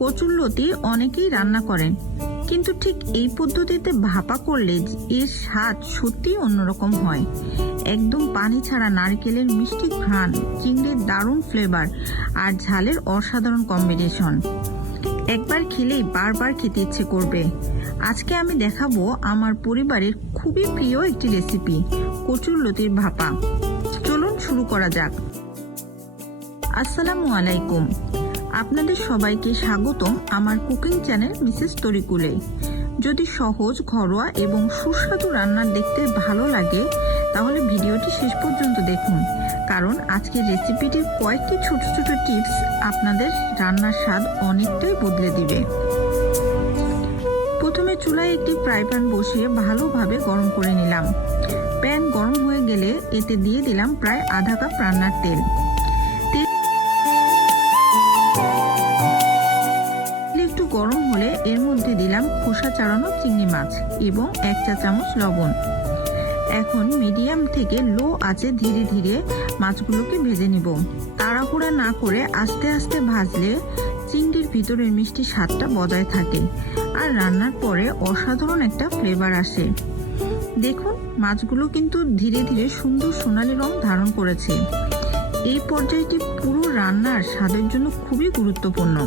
কচুরলতি অনেকেই রান্না করেন, কিন্তু ঠিক এই পদ্ধতিতে ভাপা করলে এর স্বাদ সত্যিই অন্যরকম হয়। একদম পানি ছাড়া নারকেলের মিষ্টি ঘ্রাণ, চিংড়ির দারুণ ফ্লেভার আর ঝালের অসাধারণ কম্বিনেশন। একবার খেলেই বারবার খেতে ইচ্ছে করবে। আজকে আমি দেখাবো আমার পরিবারের খুবই প্রিয় একটি রেসিপি, কচুরলতির ভাপা। চলুন শুরু করা যাক। আসসালামু আলাইকুম, আপনাদের সবাইকে স্বাগতম আমার কুকিং চ্যানেল মিসেস তরিকুলে। যদি সহজ, ঘরোয়া এবং সুস্বাদু রান্না দেখতে ভালো লাগে তাহলে ভিডিওটি শেষ পর্যন্ত দেখুন, কারণ আজকের রেসিপিটির কয়েকটি ছোট ছোট টিপস আপনাদের রান্নার স্বাদ অনেকটাই বদলে দিবে। প্রথমে চুলায় একটি ফ্রাই প্যান বসিয়ে ভালোভাবে গরম করে নিলাম। প্যান গরম হয়ে গেলে এতে দিয়ে দিলাম প্রায় আধা কাপ রান্নার তেল। একটু গরম হলে এর মধ্যে দিলাম খোসা ছাড়ানো চিংড়ি মাছ এবং 1 চা চামচ লবণ। এখন মিডিয়াম থেকে লো আঁচে ধীরে ধীরে মাছগুলোকে ভেজে নিব। তাড়াহুড়া না করে আস্তে আস্তে ভাজলে চিংড়ির ভিতরের মিষ্টি স্বাদটা বজায় থাকে আর রান্নার পরে অসাধারণ একটা ফ্লেভার আসে। দেখুন, মাছগুলো কিন্তু ধীরে ধীরে সুন্দর সোনালী রং ধারণ করেছে। এই পর্যায়টি পুরো রান্নার স্বাদের জন্য খুবই গুরুত্বপূর্ণ।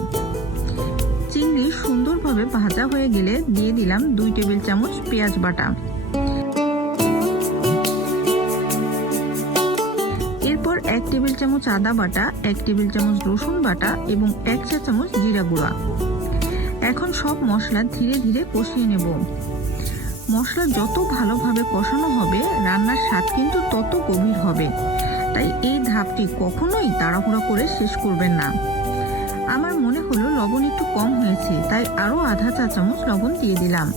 চিংড়ি সুন্দরভাবে ভাজা হয়ে গেলে দিয়ে দিলাম 2 টেবিল চামচ পেঁয়াজ বাটা। এরপর 1 টেবিল চামচ আদা বাটা, 1 টেবিল চামচ রসুন বাটা এবং 1 চা চামচ জিরা গুঁড়া। এখন সব মশলা ধীরে ধীরে কষিয়ে নেব। মশলা যত ভালোভাবে কষানো হবে রান্নার স্বাদ কিন্তু তত গভীর হবে, তাই এই ধাপটি কখনোই তাড়াহুড়া করে শেষ করবেন না। আমার মনে হলো লবণ একটু কম হয়েছে, তাই আরো আধা চা চামচ লবণ দিয়ে দিলাম।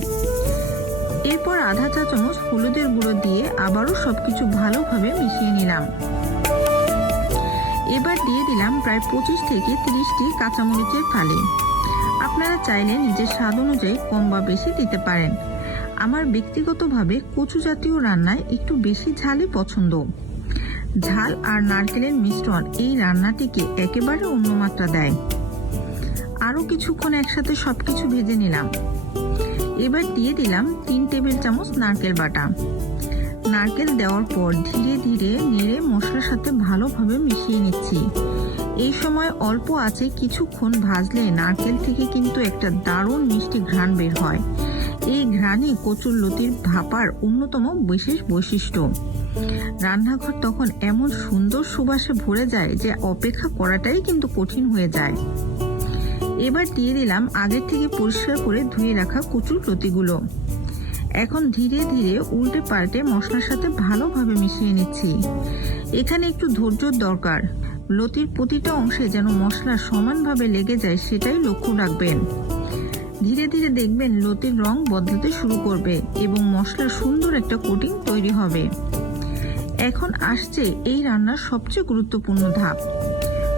এরপর আধা চা চামচ হলুদের গুঁড়ো দিয়ে আবারও সবকিছু ভালোভাবে মিশিয়ে নিলাম। এবার দিয়ে দিলাম প্রায় 25 থেকে 30টি কাঁচামরিচের ফালি। আপনারা চাইলে নিজের স্বাদ অনুযায়ী কম বা বেশি দিতে পারেন। আমার ব্যক্তিগতভাবে কচু জাতীয় রান্নায় একটু বেশি ঝালই পছন্দ। ঝাল আর নারকেলের মিশ্রণ এই রান্নাটিকে একেবারে অন্য মাত্রা দেয়। আরো কিছুক্ষণ একসাথে সবকিছু ভেজে নিলাম। এবার দিয়ে দিলাম 3 টেবিল চামচ নারকেল বাটা। নারকেল দেওয়ার পর ধীরে ধীরে নেড়ে মশলার সাথে ভালোভাবে মিশিয়ে নিচ্ছি। এই সময় অল্প আঁচে কিছুক্ষণ ভাজলে নারকেল থেকে কিন্তু একটা দারুণ মিষ্টি ঘ্রাণ বের হয়। এই ঘ্রাণই কচুরলতির ভাপার অন্যতম বিশেষ বৈশিষ্ট্য। রান্নাঘর তখন এমন সুন্দর সুবাসে ভরে যায় যে অপেক্ষা করাটাই কিন্তু কঠিন হয়ে যায়। এবার দিয়ে দিলাম আগের থেকে পরিষ্কার করে ধুয়ে রাখা কচুরলতিগুলো। এখন ধীরে ধীরে উল্টে পাল্টে মশলার সাথে ভালোভাবে মিশিয়ে নিচ্ছি। এখানে একটু ধৈর্যর দরকার। লতির প্রতিটা অংশে যেন মশলা সমানভাবে লেগে যায় সেটাই লক্ষ্য রাখবেন। ধীরে ধীরে দেখবেন লতির রং বদলাতে শুরু করবে এবং মশলার সুন্দর একটা কোটিং তৈরি হবে। এখন আসছে এই রান্নার সবচেয়ে গুরুত্বপূর্ণ ধাপ।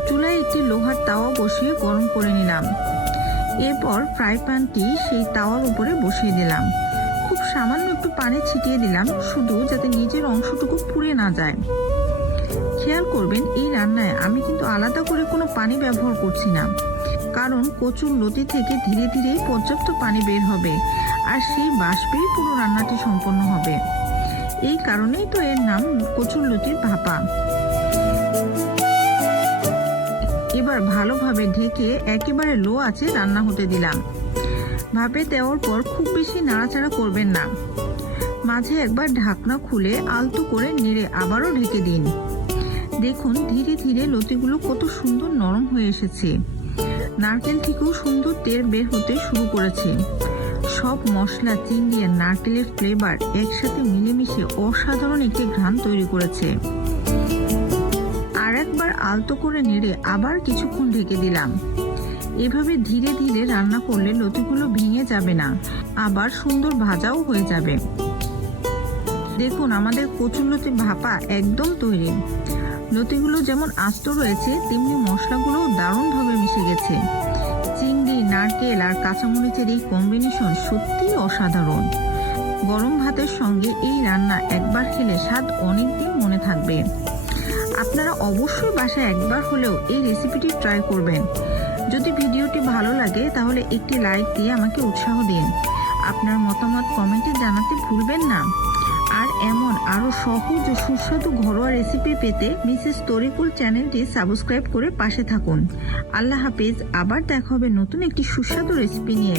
চুলায় একটি লোহার তাওয়া বসিয়ে গরম করে নিলাম। এরপর ফ্রাই প্যানটি সেই তাওয়ার উপরে বসিয়ে দিলাম। খুব সামান্য একটু পানি ছিটিয়ে দিলাম, শুধু যাতে নিচের অংশটুকু পুড়ে না যায়। খেয়াল করবেন এই রান্নায় আমি কিন্তু আলাদা করে কোনো পানি ব্যবহার করছি না, কারণ কচুরলতি থেকে ধীরে ধীরে পর্যাপ্ত পানি বের হবে আর সেই বাষ্পেই পুরো রান্নাটি সম্পন্ন হবে। এই কারণেই তো এর নাম কচুরলতির ভাপা। এবার ভালোভাবে ঢেকে একেবারে লো আঁচে রান্না হতে দিলাম। ভাপে দেওয়ার পর খুব বেশি নাড়াচাড়া করবেন না। মাঝে একবার ঢাকনা খুলে আলতো করে নেড়ে আবারও ঢেকে দিন। দেখুন ধীরে ধীরে লতিগুলো কত সুন্দর নরম হয়ে এসেছে। নারকেল থেকেও সুন্দর তেল বের হতে শুরু করেছে। সব মশলা, চিংড়ি আর নারকেলের ফ্লেভার একসাথে মিলেমিশে অসাধারণ একটি ঘ্রাণ তৈরি করেছে। আর একবার আলতো করে নেড়ে আবার কিছুক্ষণ ঢেকে দিলাম। এভাবে ধীরে ধীরে রান্না করলে লতিগুলো ভেঙে যাবে না, আবার সুন্দর ভাজাও হয়ে যাবে। দেখুন আমাদের কচুরলতি ভাপা একদম তৈরি। লতিগুলো যেমন আস্ত রয়েছে তেমনি মশলাগুলোও দারুণভাবে মিশে গেছে। চিংড়ি, নারকেল আর কাঁচামরিচের এই কম্বিনেশন সত্যিই অসাধারণ। গরম ভাতের সঙ্গে এই রান্না একবার খেলে স্বাদ অনেকদিন মনে থাকবে। আপনারা অবশ্যই বাসায় একবার হলেও এই রেসিপিটি ট্রাই করবেন। যদি ভিডিওটি ভালো লাগে তাহলে একটি লাইক দিয়ে আমাকে উৎসাহ দিন। আপনার মতামত কমেন্টে জানাতে ভুলবেন না। আর এমন আরও সহজ ও সুস্বাদু ঘরোয়া রেসিপি পেতে মিসেস তরিকুল চ্যানেলটি সাবস্ক্রাইব করে পাশে থাকুন। আল্লাহ হাফেজ। আবার দেখা হবে নতুন একটি সুস্বাদু রেসিপি নিয়ে।